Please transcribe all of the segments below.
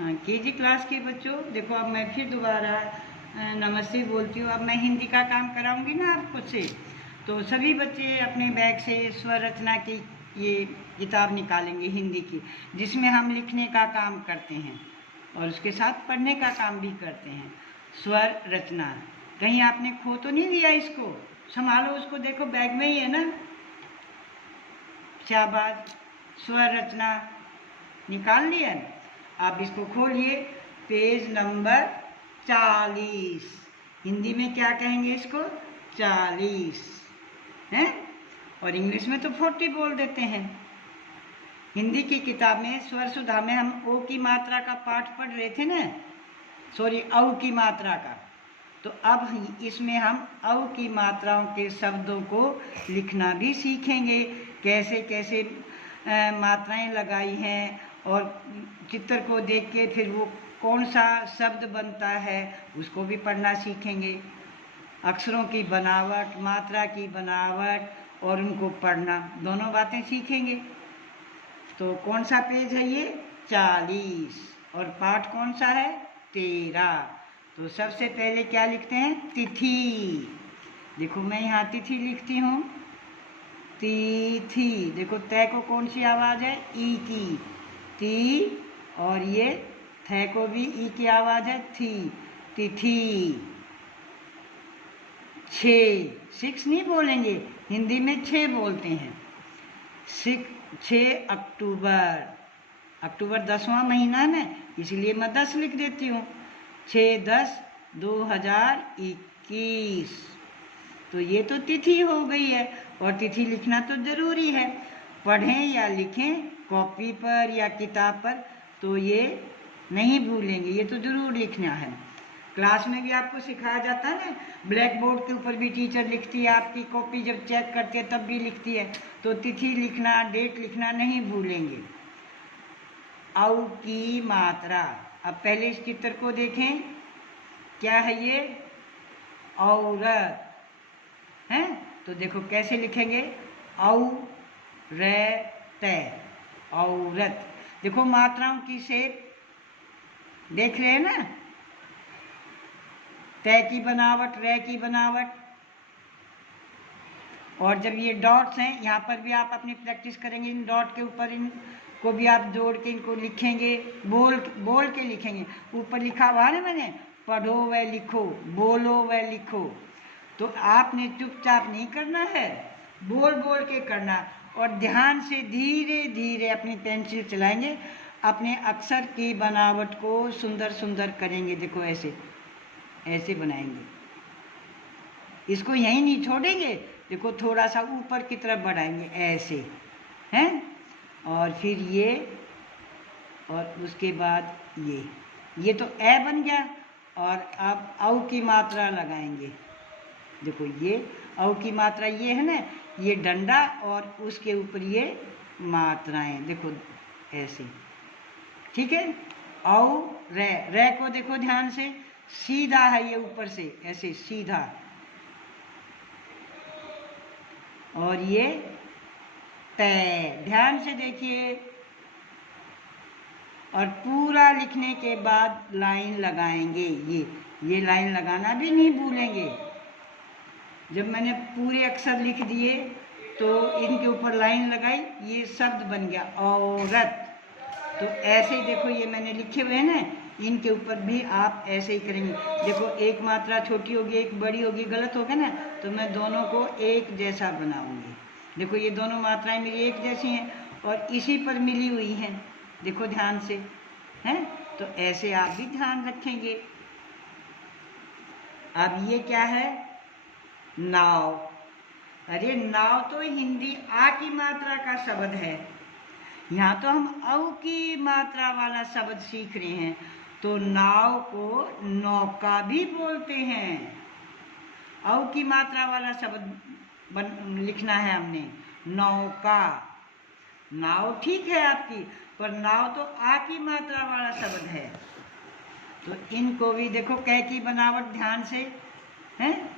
KG class के बच्चों, देखो अब मैं फिर दोबारा नमस्ते बोलती हूँ। अब मैं हिंदी का काम कराऊंगी ना आपको से, तो सभी बच्चे अपने बैग से स्वर रचना की ये किताब निकालेंगे हिंदी की, जिसमें हम लिखने का काम करते हैं और उसके साथ पढ़ने का काम भी करते हैं। स्वर रचना, कहीं आपने खो तो नहीं दिया इसको? संभालो उसको, देखो बैग में ही है ना। शाबाश, स्वर रचना निकाल लिया। आप इसको खोलिए, पेज नंबर 40। हिंदी में क्या कहेंगे इसको? 40 हैं, और इंग्लिश में तो 40 बोल देते हैं। हिंदी की किताब में स्वर सुधा में हम ओ की मात्रा का पाठ पढ़ रहे थे ना, सॉरी औ की मात्रा का। तो अब इसमें हम औ की मात्राओं के शब्दों को लिखना भी सीखेंगे, कैसे कैसे मात्राएं लगाई हैं, और चित्र को देख के फिर वो कौन सा शब्द बनता है उसको भी पढ़ना सीखेंगे। अक्षरों की बनावट, मात्रा की बनावट और उनको पढ़ना, दोनों बातें सीखेंगे। तो कौन सा पेज है ये? 40। और पाठ कौन सा है? 13। तो सबसे पहले क्या लिखते हैं? तिथि। देखो मैं यहाँ तिथि लिखती हूँ, तिथि। देखो तय को कौन सी आवाज़ है? ई की, ती। और ये थ को भी ई की आवाज़ है, थी। तिथि। 6 नहीं बोलेंगे, हिंदी में 6 बोलते हैं। 6 अक्टूबर। अक्टूबर 10वां महीना है ना, इसलिए मैं 10 लिख देती हूँ। 6/10/2021। तो ये तो तिथि हो गई है, और तिथि लिखना तो ज़रूरी है। पढ़ें या लिखें कॉपी पर या किताब पर, तो ये नहीं भूलेंगे, ये तो ज़रूर लिखना है। क्लास में भी आपको सिखाया जाता है ना, ब्लैक बोर्ड के ऊपर भी टीचर लिखती है, आपकी कॉपी जब चेक करते हैं तब भी लिखती है। तो तिथि लिखना, डेट लिखना नहीं भूलेंगे। औ की मात्रा, अब पहले इस चित्र को देखें, क्या है ये? औरत है। तो देखो कैसे लिखेंगे? औरत, औरत। देखो मात्राओं की शेप देख रहे हैं ना, तय की बनावट, रे की बनावट। और जब ये डॉट्स हैं, यहाँ पर भी आप अपनी प्रैक्टिस करेंगे, इन डॉट के ऊपर इनको भी आप जोड़ के इनको लिखेंगे, बोल के लिखेंगे। ऊपर लिखा हुआ है ना मैंने, पढ़ो व लिखो, बोलो व लिखो। तो आपने चुपचाप नहीं करना है, बोल बोल के करना, और ध्यान से धीरे धीरे अपनी पेंसिल चलाएंगे, अपने अक्षर की बनावट को सुंदर सुंदर करेंगे। देखो ऐसे ऐसे बनाएंगे, इसको यहीं नहीं छोड़ेंगे। देखो थोड़ा सा ऊपर की तरफ बढ़ाएंगे ऐसे हैं, और फिर ये, और उसके बाद ये तो ए बन गया। और अब औ की मात्रा लगाएंगे। देखो ये औ की मात्रा ये है ना, ये डंडा, और उसके ऊपर ये मात्राएं, देखो ऐसे, ठीक है। औ रे को देखो ध्यान से, सीधा है ये, ऊपर से ऐसे सीधा। और ये तय, ध्यान से देखिए। और पूरा लिखने के बाद लाइन लगाएंगे, ये लाइन लगाना भी नहीं भूलेंगे। जब मैंने पूरे अक्षर लिख दिए तो इनके ऊपर लाइन लगाई, ये शब्द बन गया औरत। तो ऐसे ही देखो ये मैंने लिखे हुए हैं ना, इनके ऊपर भी आप ऐसे ही करेंगे। देखो एक मात्रा छोटी होगी, एक बड़ी होगी, गलत होगा ना, तो मैं दोनों को एक जैसा बनाऊंगी। देखो ये दोनों मात्राएं मेरी एक जैसी हैं और इसी पर मिली हुई हैं, देखो ध्यान से, हैं। तो ऐसे आप भी ध्यान रखेंगे। अब ये क्या है? नाव। अरे नाव तो हिंदी आ की मात्रा का शब्द है, यहाँ तो हम औ की मात्रा वाला शब्द सीख रहे हैं। तो नाव को नौका भी बोलते हैं। औ की मात्रा वाला शब्द लिखना है हमने, नौका। नाव ठीक है आपकी, पर नाव तो आ की मात्रा वाला शब्द है। तो इनको भी देखो कै की बनावट ध्यान से, हैं,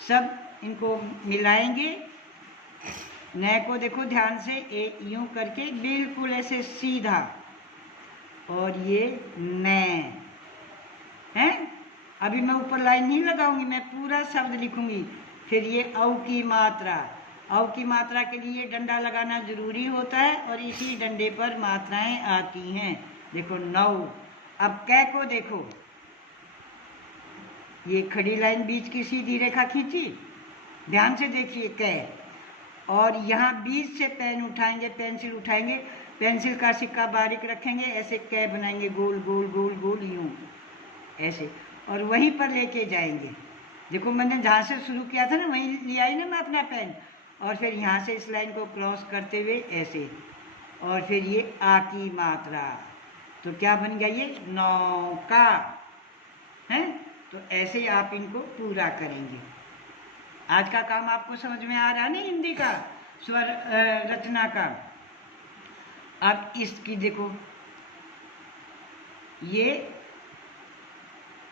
सब इनको मिलाएंगे। न को देखो ध्यान से, यूं करके बिल्कुल ऐसे सीधा, और ये ने हैं। अभी मैं ऊपर लाइन नहीं लगाऊंगी, मैं पूरा शब्द लिखूंगी। फिर ये औ की मात्रा, औ की मात्रा के लिए डंडा लगाना जरूरी होता है और इसी डंडे पर मात्राएं आती हैं। देखो 9। अब कै को देखो, ये खड़ी लाइन बीच की सीधी रेखा खींची, ध्यान से देखिए कै, और यहाँ बीच से पेन उठाएंगे, पेंसिल उठाएंगे, पेंसिल का सिक्का बारीक रखेंगे, ऐसे कै बनाएंगे, गोल गोल गोल गोल यूं ऐसे, और वहीं पर लेके जाएंगे। देखो मैंने जहाँ से शुरू किया था ना, वहीं लिया ही ना मैं अपना पेन, और फिर यहाँ से इस लाइन को क्रॉस करते हुए ऐसे, और फिर ये आ की मात्रा, तो क्या बन गया ये नौका है। तो ऐसे ही आप इनको पूरा करेंगे। आज का काम आपको समझ में आ रहा है ना, हिंदी का स्वर रचना का। अब इसकी देखो, ये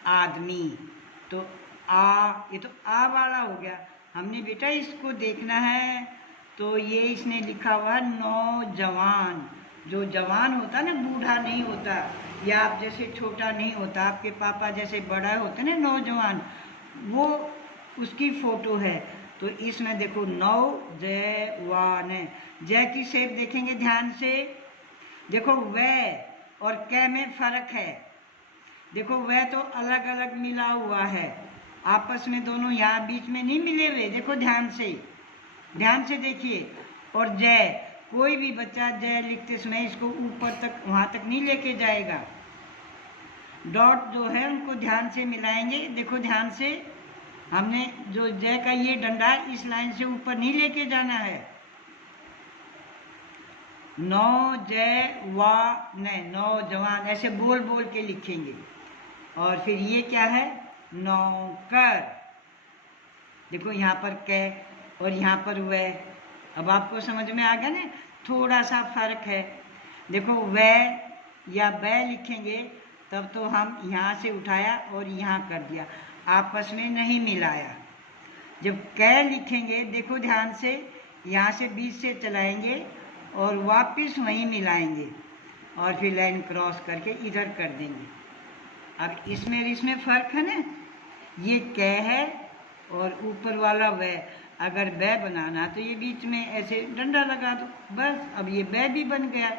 आदमी, तो ये तो आ वाला हो गया। हमने बेटा इसको देखना है, तो ये इसने लिखा हुआ नौजवान। जो जवान होता ना, बूढ़ा नहीं होता, या आप जैसे छोटा नहीं होता, आपके पापा जैसे बड़ा होता ना नौजवान, वो उसकी फोटो है। तो इसमें देखो नौजवान है। जय की शेप देखेंगे ध्यान से, देखो वह और कै में फर्क है। देखो वह तो अलग अलग मिला हुआ है, आपस में दोनों यहाँ बीच में नहीं मिले हुए। देखो ध्यान से देखिए। और जय, कोई भी बच्चा जय लिखते समय इसको ऊपर तक, वहाँ तक नहीं लेके जाएगा। डॉट जो है उनको ध्यान से मिलाएंगे। देखो ध्यान से, हमने जो जय का ये डंडा है, इस लाइन से ऊपर नहीं लेके जाना है। नौजवान ऐसे बोल बोल के लिखेंगे। और फिर ये क्या है, नौकर। देखो यहाँ पर कै और यहाँ पर वह। अब आपको समझ में आ गया ना, थोड़ा सा फर्क है। देखो वह या वह लिखेंगे तब तो हम यहाँ से उठाया और यहाँ कर दिया, आपस में नहीं मिलाया। जब कै लिखेंगे, देखो ध्यान से, यहाँ से बीच से चलाएंगे और वापस वहीं मिलाएंगे, और फिर लाइन क्रॉस करके इधर कर देंगे। अब इसमें फ़र्क है ना, ये कै है और ऊपर वाला वह। अगर वह बनाना तो ये बीच में ऐसे डंडा लगा दो, बस। अब ये वह भी बन गया।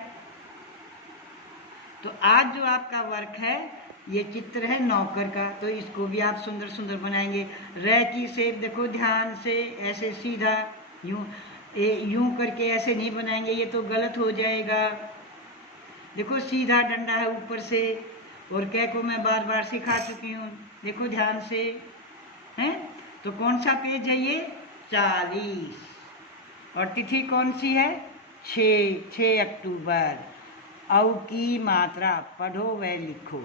तो आज जो आपका वर्क है, ये चित्र है नौकर का, तो इसको भी आप सुंदर सुंदर बनाएंगे। रै की शेप देखो ध्यान से, ऐसे सीधा यूं करके ऐसे नहीं बनाएंगे, ये तो गलत हो जाएगा। देखो सीधा डंडा है ऊपर से, और कै को मैं बार बार सिखा चुकी हूँ। देखो ध्यान से, हैं। तो कौन सा पेज है ये, 40, और तिथि कौन सी है, 6 अक्टूबर। औ की मात्रा, पढ़ो व लिखो।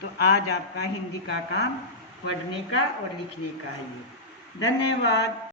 तो आज आपका हिंदी का काम पढ़ने का और लिखने का है। धन्यवाद।